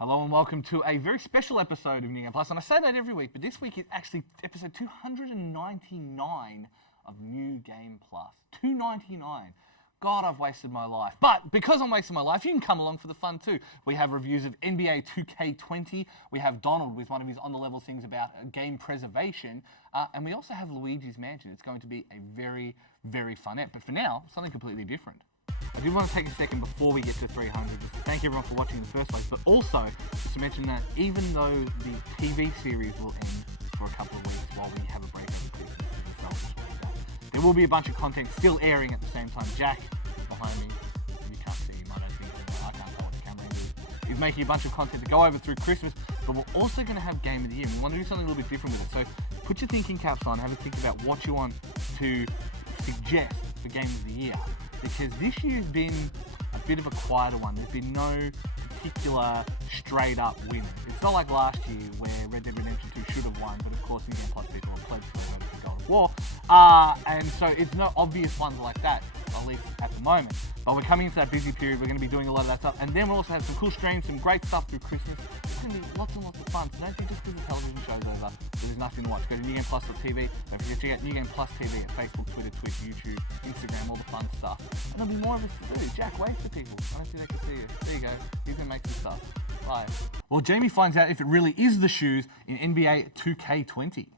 Hello and welcome to a very special episode of New Game Plus. And I say that every week, but this week is actually episode 299 of New Game Plus. 299. God, I've wasted my life. But because I'm wasting my life, you can come along for the fun too. We have reviews of NBA 2K20. We have Donald with one of his on-the-level things about game preservation. And we also have Luigi's Mansion. It's going to be a very, very fun ep. But for now, something completely different. I did want to take a second before we get to 300 just to thank everyone for watching in the first place, but also just to mention that even though the TV series will end for a couple of weeks while we have a break over Christmas, there will be a bunch of content still airing at the same time. Jack, behind me, you can't see him, I don't think, I can't tell what the camera is. He's making a bunch of content to go over through Christmas, but we're also going to have Game of the Year. We want to do something a little bit different with it, so put your thinking caps on, have a think about what you want to suggest for Game of the Year. Because this year's been a bit of a quieter one. There's been no particular straight-up winner. It's not like last year where Red Dead Redemption 2 should have won, but of course New Game Plus people are pledged to vote for God of War. And so it's no obvious ones like that, at least at the moment. But we're coming into that busy period. We're going to be doing a lot of that stuff. And then we'll also have some cool streams, some great stuff through Christmas. It's going to be lots and lots of fun. So don't think just because the television show's over, there's nothing to watch. Go to newgameplus.tv. Don't forget to check out New Game Plus TV at Facebook, Twitter, Twitch, YouTube, Instagram, all the fun stuff. And there'll be more of us to do. Jack, wave to people. I don't think they can see you. There you go. He's going to make some stuff. Bye. Well, Jamie finds out if it really is the shoes in NBA 2K20.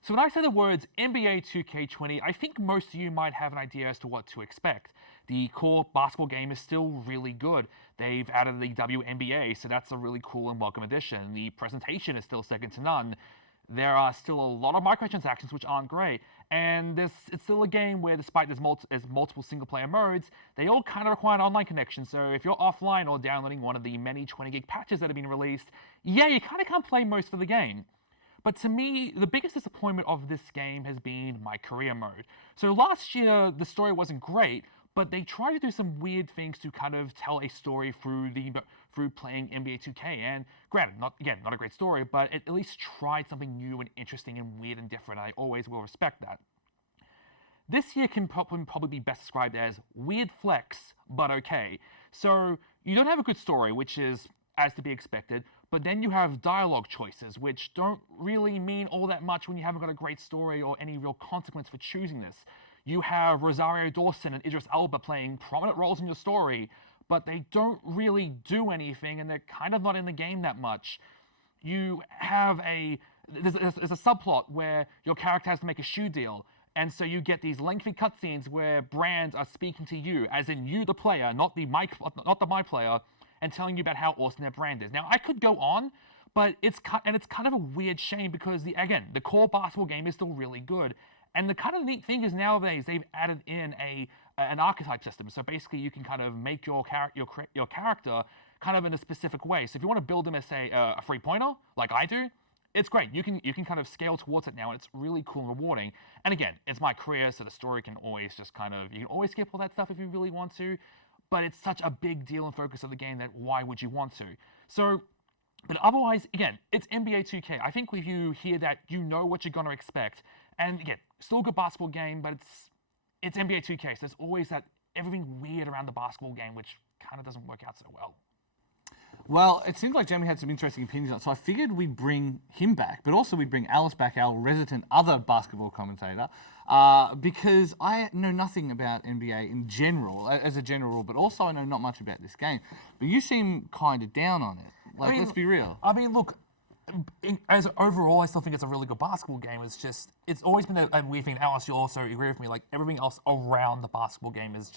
So when I say the words NBA 2K20, I think most of you might have an idea as to what to expect. The core basketball game is still really good. They've added the WNBA, so that's a really cool and welcome addition. The presentation is still second to none. There are still a lot of microtransactions which aren't great, and it's still a game where despite there's multiple single-player modes, they all kind of require an online connection, so if you're offline or downloading one of the many 20-gig patches that have been released, yeah, you kind of can't play most of the game. But to me, the biggest disappointment of this game has been my career mode. So last year, the story wasn't great, but they tried to do some weird things to kind of tell a story through playing NBA 2K. And granted, not a great story, but it at least tried something new and interesting and weird and different. I always will respect that. This year can probably be best described as weird flex, but okay. So you don't have a good story, which is as to be expected, but then you have dialogue choices, which don't really mean all that much when you haven't got a great story or any real consequence for choosing this. You have Rosario Dawson and Idris Elba playing prominent roles in your story, but they don't really do anything, and they're kind of not in the game that much. You have there's a subplot where your character has to make a shoe deal, and so you get these lengthy cutscenes where brands are speaking to you, as in you, the player, not the my player, and telling you about how awesome their brand is. Now, I could go on, but it's kind of a weird shame because the core basketball game is still really good. And the kind of neat thing is nowadays they've added in an archetype system. So basically, you can kind of make your character kind of in a specific way. So if you want to build them as say a three-pointer, like I do, it's great. You can kind of scale towards it now, and it's really cool and rewarding. And again, it's my career, so the story can always just you can always skip all that stuff if you really want to. But it's such a big deal and focus of the game that why would you want to? So, but otherwise, again, it's NBA 2K. I think if you hear that, you know what you're going to expect. And again, still a good basketball game, but it's NBA 2K, so there's always that everything weird around the basketball game, which kind of doesn't work out so well. Well, it seems like Jamie had some interesting opinions on it, so I figured we'd bring him back, but also we'd bring Alice back, our resident other basketball commentator, because I know nothing about NBA in general, as a general rule, but also I know not much about this game. But you seem kind of down on it. Like, let's be real. I mean, look, as overall, I still think it's a really good basketball game. It's always been a weird thing. Alice, you'll also agree with me, like, everything else around the basketball game is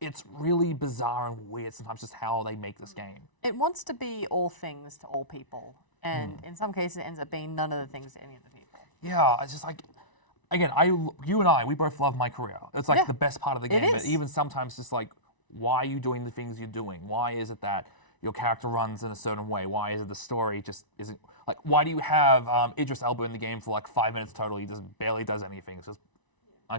it's really bizarre and weird sometimes just how they make this game. It wants to be all things to all people, and in some cases it ends up being none of the things to any of the people. Yeah, it's just like, again, you and I, we both love my career. It's like the best part of the game, but even sometimes just like, why are you doing the things you're doing? Why is it that your character runs in a certain way? Why is it the story just isn't, like, why do you have Idris Elba in the game for like 5 minutes total? He barely does anything. It's just,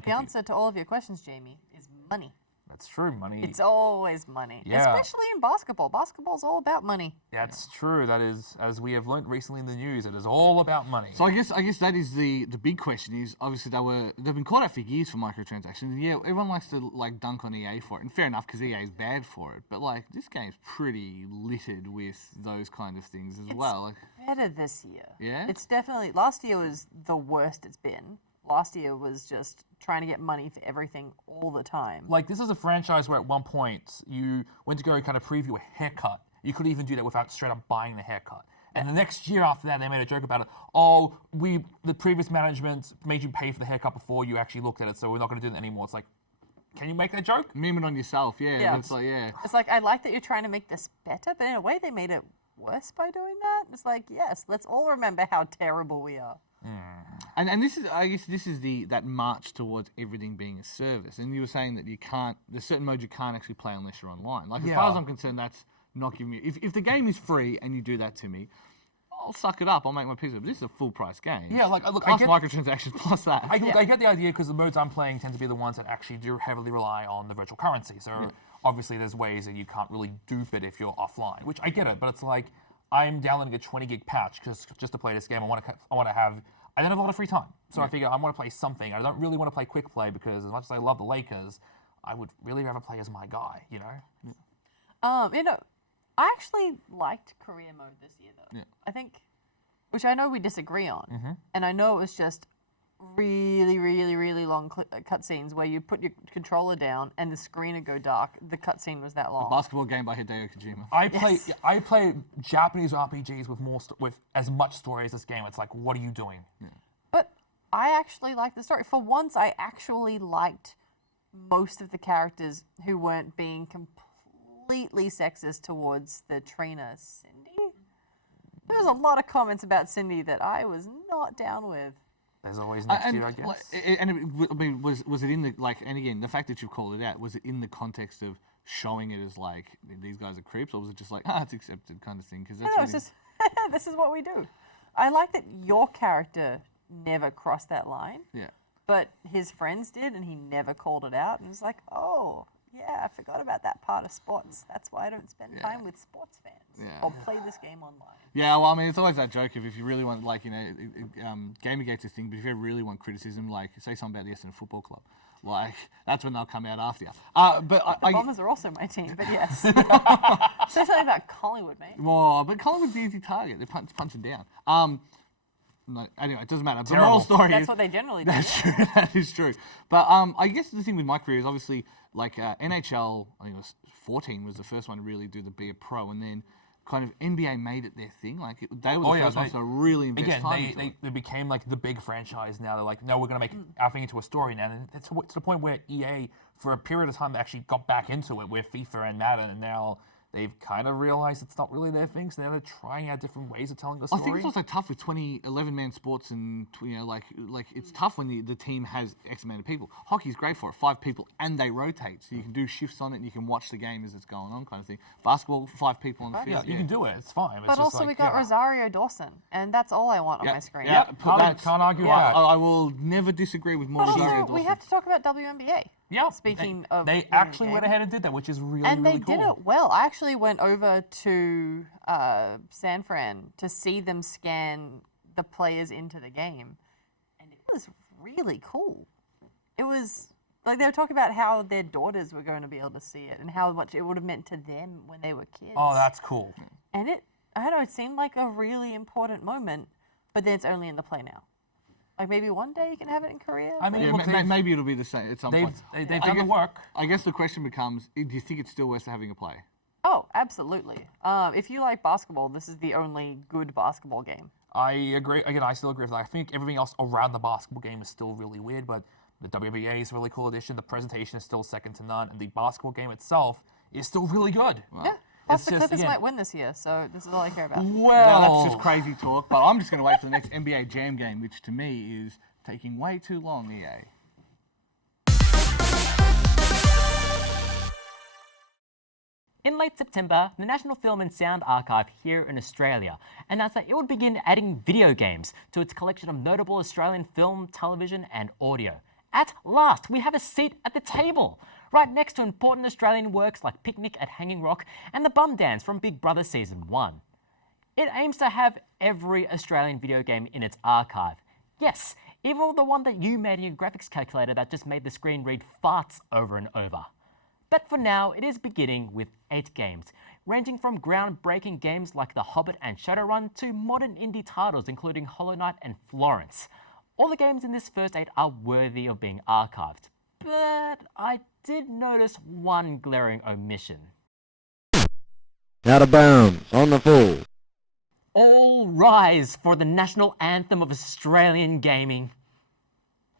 the answer to all of your questions, Jamie, is money. That's true. Money. It's always money, Yeah. especially in basketball. Basketball's all about money. That's true. That is, as we have learned recently in the news, it is all about money. So I guess that is the big question is obviously they've been caught out for years for microtransactions. Yeah, everyone likes to like dunk on EA for it, and fair enough because EA is bad for it. But like this game's pretty littered with those kind of things as well. Like, Better this year. Yeah? It's definitely, last year was the worst it's been. Last year was just trying to get money for everything all the time. Like, this is a franchise where at one point you went to go kind of preview a haircut. You could even do that without straight up buying the haircut. And the next year after that, they made a joke about it. Oh, the previous management made you pay for the haircut before you actually looked at it, so we're not going to do that anymore. It's like, can you make that joke? meme it on yourself, yeah. Yeah. But it's like, yeah. It's like, I like that you're trying to make this better, but in a way they made it worse by doing that. It's like, yes, let's all remember how terrible we are. And this is, I guess, this is that march towards everything being a service. And you were saying that there's certain modes you can't actually play unless you're online. Like, as far as I'm concerned, that's not giving me. If the game is free and you do that to me, I'll suck it up. I'll make my peace of it. This is a full price game. Yeah, like, look, plus microtransactions, plus that. I get the idea because the modes I'm playing tend to be the ones that actually do heavily rely on the virtual currency. So obviously there's ways that you can't really dupe it if you're offline, which I get it, but it's like I'm downloading a 20 gig patch just to play this game. I don't have a lot of free time, so I figure I want to play something. I don't really want to play quick play because as much as I love the Lakers, I would really rather play as my guy, you know? I actually liked career mode this year, though. Yeah. I think, which I know we disagree on, and I know it was just really, really, really long cutscenes where you put your controller down and the screen would go dark. The cutscene was that long. Basketball game by Hideo Kojima. I play Japanese RPGs with as much story as this game. It's like, what are you doing? Yeah. But I actually liked the story. For once, I actually liked most of the characters who weren't being completely sexist towards the trainer, Cindy. There was a lot of comments about Cindy that I was not down with. There's always next year, I guess. Was it in the, like, and again, the fact that you've called it out, was it in the context of showing it as like, these guys are creeps, or was it just like, it's accepted kind of thing? Because that's it's just, this is what we do. I like that your character never crossed that line. Yeah. But his friends did, and he never called it out. And it was like, oh, yeah, I forgot about that part of sports. That's why I don't spend time with sports fans or play this game online. Yeah, well, I mean, it's always that joke if you really want, like, you know, Gamergate's a thing, but if you really want criticism, like, say something about the Essendon Football Club, like, that's when they'll come out after you. The Bombers are also my team, but yes. Say something about Collingwood, mate. Well, but Collingwood's the easy target. They're punching down. No, anyway, it doesn't matter. The Terrible. moral story That's is... what they generally do. That's true. That is true. But I guess the thing with my career is obviously, like, NHL, I think it was 14 was the first one to really do be a pro, and then kind of NBA made it their thing. Like, they were the first ones to really invest time into it. They became like the big franchise now. They're like, no, we're going to make everything into a story now. And it's to the point where EA, for a period of time, actually got back into it with FIFA and Madden, and now they've kind of realized it's not really their thing, so now they're trying out different ways of telling a story. I think it's also tough with 11-man sports, and you know, like it's tough when the team has X amount of people. Hockey's great for it, 5 people, and they rotate, so you can do shifts on it, and you can watch the game as it's going on, kind of thing. Basketball, 5 people on the field. Yeah, you can do it. It's fine. But also we got Rosario Dawson, and that's all I want on my screen. Yeah, can't argue with that. I will never disagree with more But Rosario also, Dawson. we have to talk about WNBA. Yeah. Speaking of they actually went ahead and did that, which is really, and really they cool. did it well. I actually went over to San Fran to see them scan the players into the game, and it was really cool. It was like they were talking about how their daughters were going to be able to see it and how much it would have meant to them when they were kids. Oh, that's cool. And I don't know, it seemed like a really important moment, but then it's only in the play now. Like maybe one day you can have it in Korea. I mean, yeah, maybe it'll be the same at some point. They've done the work. I guess the question becomes, do you think it's still worth having a play? Oh, absolutely. If you like basketball, this is the only good basketball game. I agree. Again, I still agree with that. I think everything else around the basketball game is still really weird, but the WNBA is a really cool addition. The presentation is still second to none, and the basketball game itself is still really good. Wow. Yeah. Plus, the Clippers might win this year, so this is all I care about. Well, that's just crazy talk, but I'm just going to wait for the next NBA Jam game, which to me is taking way too long, EA. In late September, the National Film and Sound Archive here in Australia announced that it would begin adding video games to its collection of notable Australian film, television and audio. At last, we have a seat at the table. right next to important Australian works like Picnic at Hanging Rock and The Bum Dance from Big Brother Season 1. It aims to have every Australian video game in its archive. Yes, even the one that you made in your graphics calculator that just made the screen read farts over and over. But for now, it is beginning with 8 games, ranging from groundbreaking games like The Hobbit and Shadowrun to modern indie titles including Hollow Knight and Florence. All the games in this first 8 are worthy of being archived, but I did notice one glaring omission. Out of bounds, on the full. All rise for the national anthem of Australian gaming.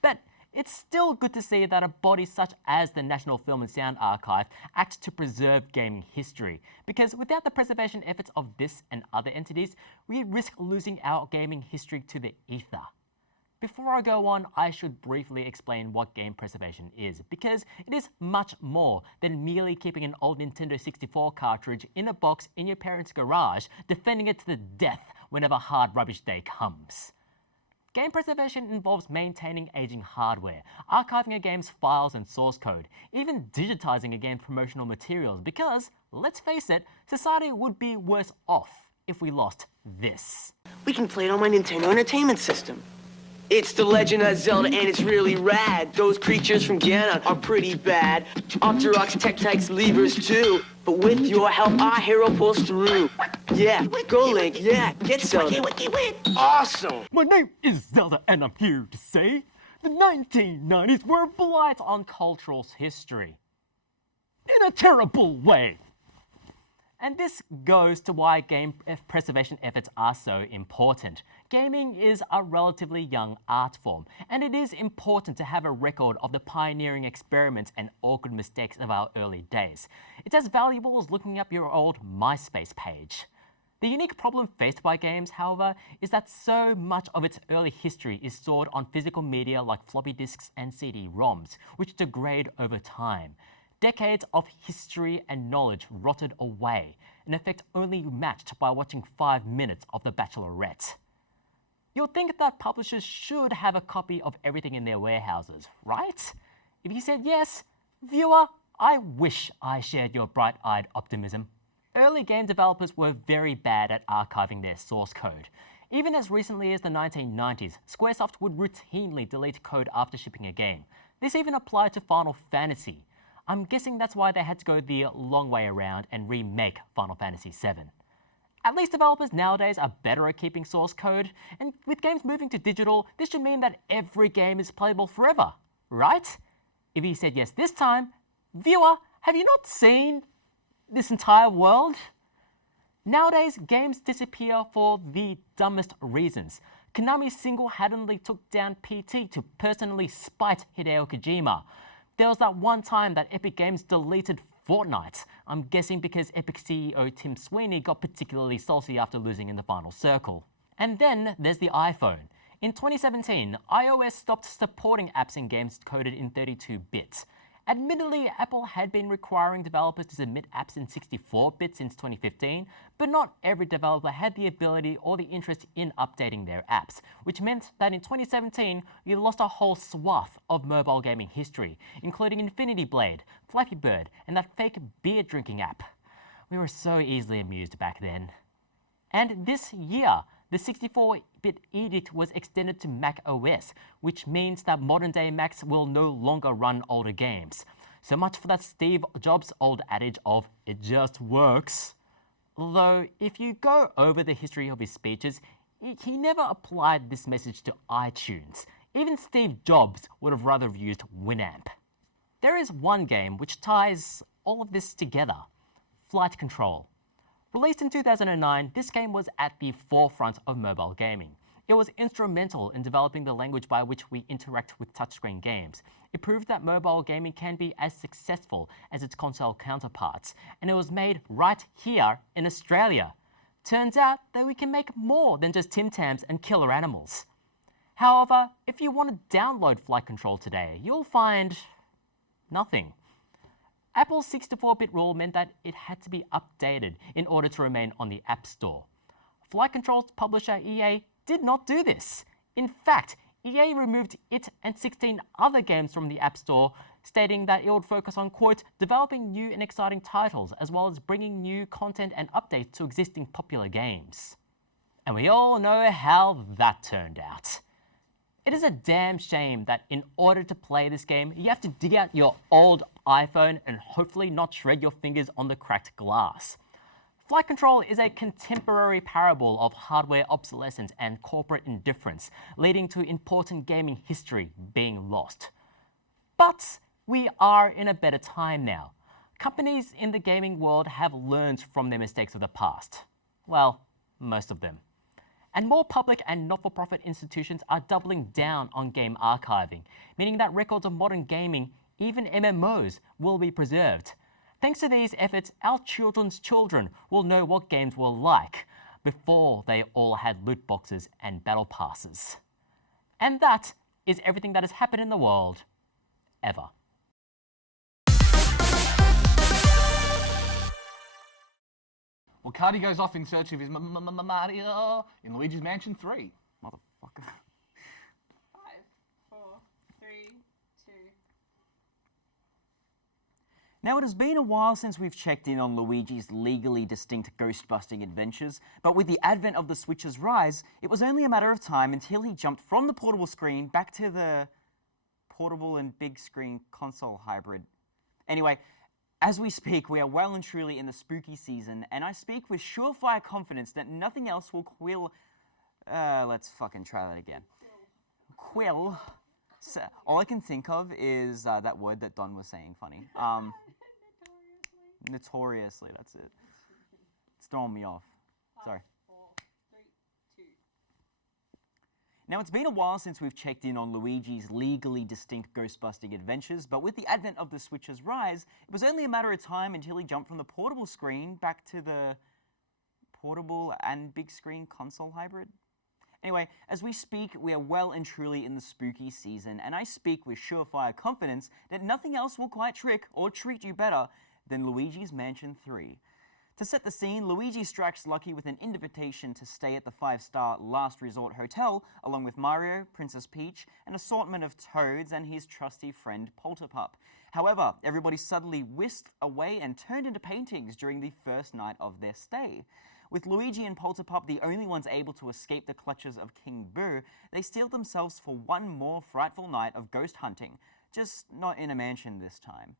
But it's still good to see that a body such as the National Film and Sound Archive acts to preserve gaming history, because without the preservation efforts of this and other entities, we risk losing our gaming history to the ether. Before I go on, I should briefly explain what game preservation is, because it is much more than merely keeping an old Nintendo 64 cartridge in a box in your parents' garage, defending it to the death whenever hard rubbish day comes. Game preservation involves maintaining aging hardware, archiving a game's files and source code, even digitizing a game's promotional materials, because, let's face it, society would be worse off if we lost this. We can play it on my Nintendo Entertainment System. It's The Legend of Zelda, and it's really rad. Those creatures from Ganon are pretty bad. Octoroks, Tektites, Levers too. But with your help, our hero pulls through. Yeah, go Link, yeah, get Zelda. Awesome! My name is Zelda, and I'm here to say the 1990s were a blight on cultural history. In a terrible way. And this goes to why game preservation efforts are so important. Gaming is a relatively young art form, and it is important to have a record of the pioneering experiments and awkward mistakes of our early days. It's as valuable as looking up your old MySpace page. The unique problem faced by games, however, is that so much of its early history is stored on physical media like floppy disks and CD-ROMs, which degrade over time. Decades of history and knowledge rotted away, an effect only matched by watching 5 minutes of The Bachelorette. You'll think that publishers should have a copy of everything in their warehouses, right? If you said yes, viewer, I wish I shared your bright-eyed optimism. Early game developers were very bad at archiving their source code. Even as recently as the 1990s, Squaresoft would routinely delete code after shipping a game. This even applied to Final Fantasy. I'm guessing that's why they had to go the long way around and remake Final Fantasy VII. At least developers nowadays are better at keeping source code, and with games moving to digital, this should mean that every game is playable forever, right? If you said yes this time, viewer, have you not seen this entire world? Nowadays, games disappear for the dumbest reasons. Konami single-handedly took down PT to personally spite Hideo Kojima. There was that one time that Epic Games deleted Fortnite. I'm guessing because Epic CEO Tim Sweeney got particularly salty after losing in the final circle. And then there's the iPhone. In 2017, iOS stopped supporting apps and games coded in 32 bits. Admittedly, Apple had been requiring developers to submit apps in 64 bits since 2015, but not every developer had the ability or the interest in updating their apps, which meant that in 2017, we lost a whole swath of mobile gaming history, including Infinity Blade, Flappy Bird, and that fake beer drinking app. We were so easily amused back then. And this year, the 64-bit edict was extended to Mac OS, which means that modern-day Macs will no longer run older games. So much for that Steve Jobs' old adage of, "it just works." Although, if you go over the history of his speeches, he never applied this message to iTunes. Even Steve Jobs would have rather used Winamp. There is one game which ties all of this together, Flight Control. Released in 2009, this game was at the forefront of mobile gaming. It was instrumental in developing the language by which we interact with touchscreen games. It proved that mobile gaming can be as successful as its console counterparts, and it was made right here in Australia. Turns out that we can make more than just Tim Tams and killer animals. However, if you want to download Flight Control today, you'll find nothing. Apple's 64-bit rule meant that it had to be updated in order to remain on the App Store. Flight Control's publisher EA did not do this. In fact, EA removed it and 16 other games from the App Store stating that it would focus on, quote, developing new and exciting titles, as well as bringing new content and updates to existing popular games. And we all know how that turned out. It is a damn shame that in order to play this game, you have to dig out your old iPhone and hopefully not shred your fingers on the cracked glass. Flight Control is a contemporary parable of hardware obsolescence and corporate indifference, leading to important gaming history being lost. But we are in a better time now. Companies in the gaming world have learned from their mistakes of the past. Well, most of them. And more public and not-for-profit institutions are doubling down on game archiving, meaning that records of modern gaming, even MMOs, will be preserved. Thanks to these efforts, our children's children will know what games were like before they all had loot boxes and battle passes. And that is everything that has happened in the world, ever. Well, Cardi goes off in search of his Mario in Luigi's Mansion 3. Motherfucker. 5, 4, 3, 2. Now, it has been a while since we've checked in on Luigi's legally distinct ghost-busting adventures, but with the advent of the Switch's rise, it was only a matter of time until he jumped from the portable screen back to the portable and big screen console hybrid. Anyway, as we speak, we are well and truly in the spooky season, and I speak with surefire confidence that nothing else will let's fucking try that again. Quill. So, all I can think of is that word that Don was saying funny. Notoriously, that's it. It's throwing me off. Sorry. 4, 3, 2. Now, it's been a while since we've checked in on Luigi's legally distinct ghost-busting adventures, but with the advent of the Switch's rise, it was only a matter of time until he jumped from the portable screen back to the portable and big screen console hybrid. Anyway, as we speak, we are well and truly in the spooky season, and I speak with surefire confidence that nothing else will quite trick or treat you better than Luigi's Mansion 3. To set the scene, Luigi strikes lucky with an invitation to stay at the 5-star Last Resort Hotel, along with Mario, Princess Peach, an assortment of Toads, and his trusty friend Polterpup. However, everybody suddenly whisked away and turned into paintings during the first night of their stay. With Luigi and Polterpup the only ones able to escape the clutches of King Boo, they steeled themselves for one more frightful night of ghost hunting, just not in a mansion this time.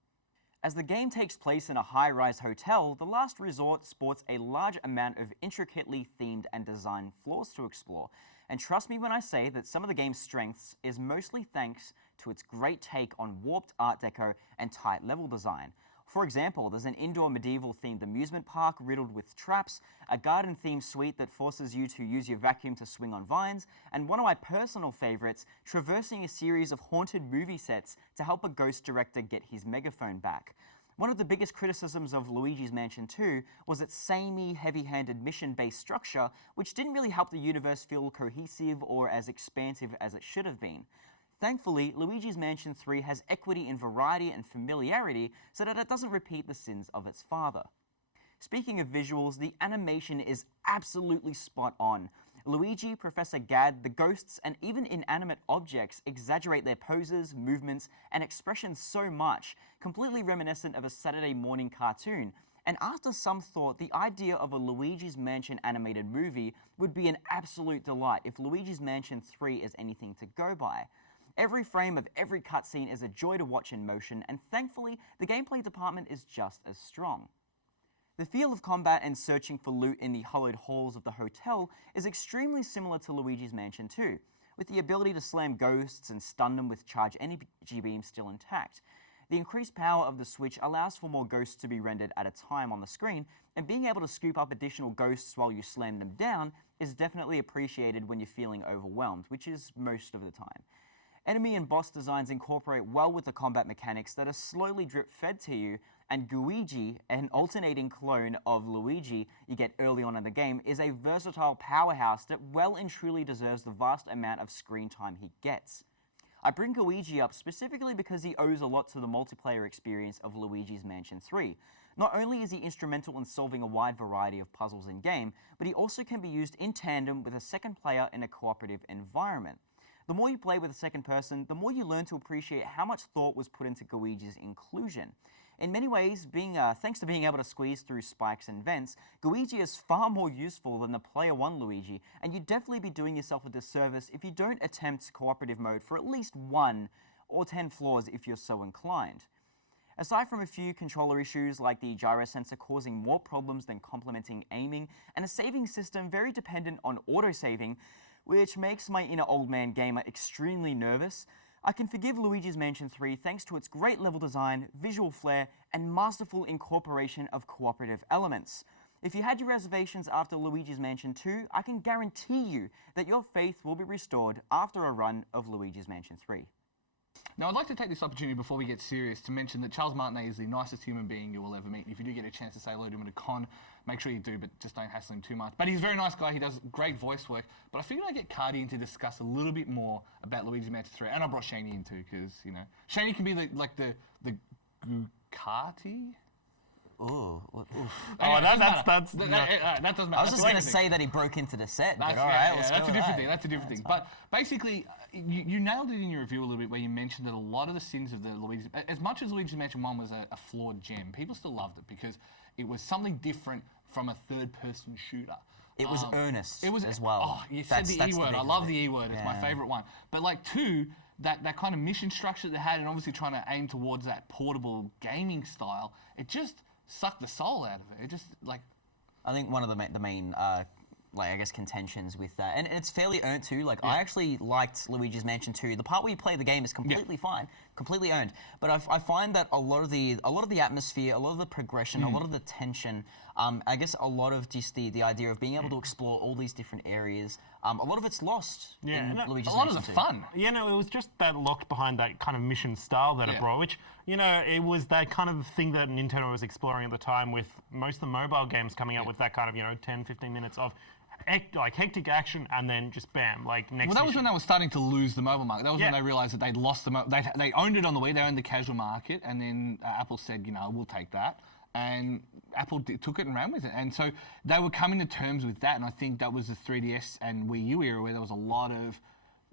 As the game takes place in a high-rise hotel, the Last Resort sports a large amount of intricately themed and designed floors to explore. And trust me when I say that some of the game's strengths is mostly thanks to its great take on warped art deco and tight level design. For example, there's an indoor medieval-themed amusement park riddled with traps, a garden-themed suite that forces you to use your vacuum to swing on vines, and one of my personal favorites, traversing a series of haunted movie sets to help a ghost director get his megaphone back. One of the biggest criticisms of Luigi's Mansion 2 was its samey, heavy-handed mission-based structure, which didn't really help the universe feel cohesive or as expansive as it should have been. Thankfully, Luigi's Mansion 3 has equity in variety and familiarity so that it doesn't repeat the sins of its father. Speaking of visuals, the animation is absolutely spot on. Luigi, Professor Gadd, the ghosts, and even inanimate objects exaggerate their poses, movements, and expressions so much, completely reminiscent of a Saturday morning cartoon. And after some thought, the idea of a Luigi's Mansion animated movie would be an absolute delight if Luigi's Mansion 3 is anything to go by. Every frame of every cutscene is a joy to watch in motion, and thankfully, the gameplay department is just as strong. The feel of combat and searching for loot in the hollowed halls of the hotel is extremely similar to Luigi's Mansion 2, with the ability to slam ghosts and stun them with charge energy beams still intact. The increased power of the Switch allows for more ghosts to be rendered at a time on the screen, and being able to scoop up additional ghosts while you slam them down is definitely appreciated when you're feeling overwhelmed, which is most of the time. Enemy and boss designs incorporate well with the combat mechanics that are slowly drip-fed to you, and Gooigi, an alternating clone of Luigi you get early on in the game, is a versatile powerhouse that well and truly deserves the vast amount of screen time he gets. I bring Gooigi up specifically because he owes a lot to the multiplayer experience of Luigi's Mansion 3. Not only is he instrumental in solving a wide variety of puzzles in-game, but he also can be used in tandem with a second player in a cooperative environment. The more you play with a second person, the more you learn to appreciate how much thought was put into Luigi's inclusion. In many ways, thanks to being able to squeeze through spikes and vents, Luigi is far more useful than the Player 1 Luigi, and you'd definitely be doing yourself a disservice if you don't attempt cooperative mode for at least 1 or 10 floors if you're so inclined. Aside from a few controller issues like the gyro sensor causing more problems than complementing aiming, and a saving system very dependent on auto-saving, which makes my inner old man gamer extremely nervous, I can forgive Luigi's Mansion 3 thanks to its great level design, visual flair, and masterful incorporation of cooperative elements. If you had your reservations after Luigi's Mansion 2, I can guarantee you that your faith will be restored after a run of Luigi's Mansion 3. Now, I'd like to take this opportunity before we get serious to mention that Charles Martinet is the nicest human being you will ever meet. If you do get a chance to say hello to him at a con, make sure you do, but just don't hassle him too much. But he's a very nice guy. He does great voice work. But I figured I'd get Cardi in to discuss a little bit more about Luigi's Mansion 3. And I brought Shaney in too, because, you know, Shaney can be the Gukati? Ooh. Oh, that's that doesn't matter. I was just going to say that he broke into the set, but all right, let's go that's a with different that. thing. That's a different thing. But basically, you nailed it in your review a little bit where you mentioned that a lot of the sins of the Luigi, as much as Luigi's Mansion 1 was a flawed gem, people still loved it because it was something different from a third-person shooter. It was earnest It was as well. Oh, you said the E word. I love the E word. It's my Yeah. favorite one. But like 2, that kind of mission structure they had, and obviously trying to aim towards that portable gaming style, it just sucked the soul out of it. It just like. I think one of the main like I guess contentions with that, and it's fairly earned too. Like I actually liked Luigi's Mansion 2. The part where you play the game is completely fine, completely earned. But I find that a lot of the atmosphere, a lot of the progression, a lot of the tension, I guess a lot of just the idea of being able to explore all these different areas, a lot of it's lost in Luigi's a lot Mansion of the 2. fun. Yeah, no, it was just that locked behind that kind of mission style that it brought, which, you know, it was that kind of thing that Nintendo was exploring at the time with most of the mobile games coming out with that kind of, you know, 10, 15 minutes of like hectic action and then just bam, like next Well, that was mission. when they were starting to lose the mobile market. That was when Yeah. they realised that they'd lost the they owned it on the Wii, they owned the casual market, and then Apple said, you know, we'll take that. And Apple took it and ran with it. And so they were coming to terms with that, and I think that was the 3DS and Wii U era where there was a lot of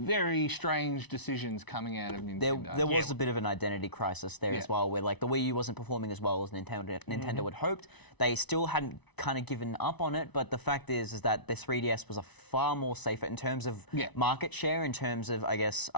very strange decisions coming out of Nintendo. There was a bit of an identity crisis there as well, where like the Wii U wasn't performing as well as Nintendo had hoped. They still hadn't kind of given up on it, but the fact is that the 3DS was a far more safer in terms of market share, in terms of I guess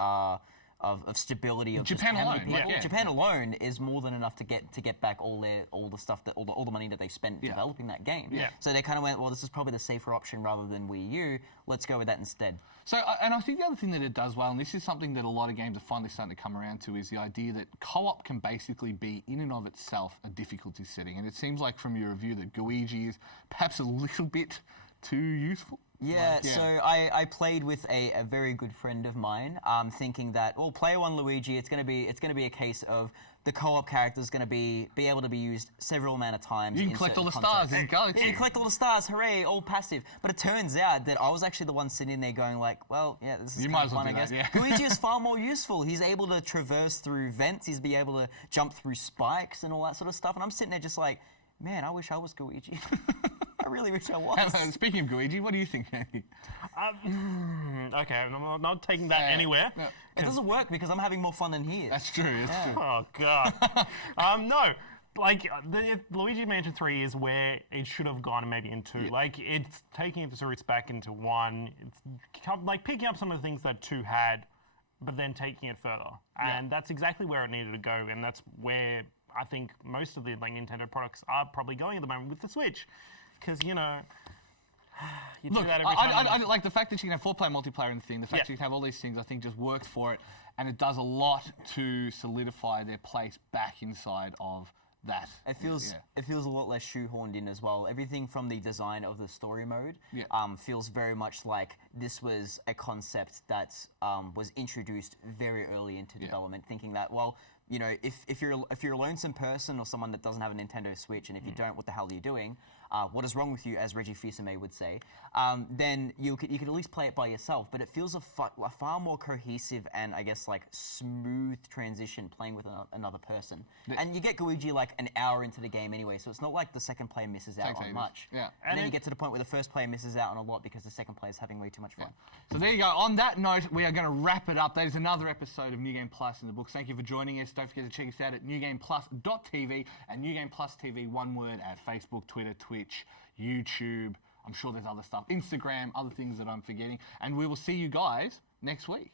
of stability of Japan just how many alone, people. yeah. Japan alone is more than enough to get back all the stuff that all the money that they spent developing that game. Yeah. So they kind of went, well, this is probably the safer option rather than Wii U. Let's go with that instead. So, and I think the other thing that it does well, and this is something that a lot of games are finally starting to come around to, is the idea that co-op can basically be, in and of itself, a difficulty setting. And it seems like from your review that Luigi is perhaps a little bit too useful. Yeah, so I played with a very good friend of mine, thinking that, well, Player 1 Luigi, it's gonna be a case of the co-op character is gonna be able to be used several amount of times. You can collect all the stars in Galaxy. Yeah, you collect all the stars, hooray, all passive. But it turns out that I was actually the one sitting there going like, well, yeah, this is You kind might of as well fun, do I that, guess. yeah. Luigi is far more useful. He's able to traverse through vents. He's be able to jump through spikes and all that sort of stuff. And I'm sitting there just like, man, I wish I was Luigi. I really wish I was. Speaking of Luigi, what do you think, Andy? Okay, I'm not taking that anywhere. It doesn't work because I'm having more fun than he is. That's true. It's true. Oh god. No, like Luigi Mansion 3 is where it should have gone, maybe in 2. Like it's taking its roots back into 1. It's like picking up some of the things that 2 had, but then taking it further. And that's exactly where it needed to go, and that's where I think most of the like Nintendo products are probably going at the moment with the Switch, because you know. You do Look, that every time. I like the fact that you can have 4-player multiplayer and thing. The fact that you can have all these things, I think, just works for it, and it does a lot to solidify their place back inside of that. It feels a lot less shoehorned in as well. Everything from the design of the story mode feels very much like this was a concept that was introduced very early into development, thinking that, well, you know, if you're a lonesome person or someone that doesn't have a Nintendo Switch, and if you don't, what the hell are you doing? What is wrong with you, as Reggie Fils-Aimé would say? Then you could at least play it by yourself. But it feels a far more cohesive and I guess like smooth transition playing with another person. And you get Luigi like an hour into the game anyway, so it's not like the second player misses out on much. Yeah. And then you get to the point where the first player misses out on a lot because the second player is having way too much fun. So there you go. On that note, we are going to wrap it up. That is another episode of New Game Plus in the books. Thank you for joining us. Don't forget to check us out at newgameplus.tv and New Game Plus TV, one word, at Facebook, Twitter, Twitch, YouTube. I'm sure there's other stuff. Instagram, other things that I'm forgetting. And we will see you guys next week.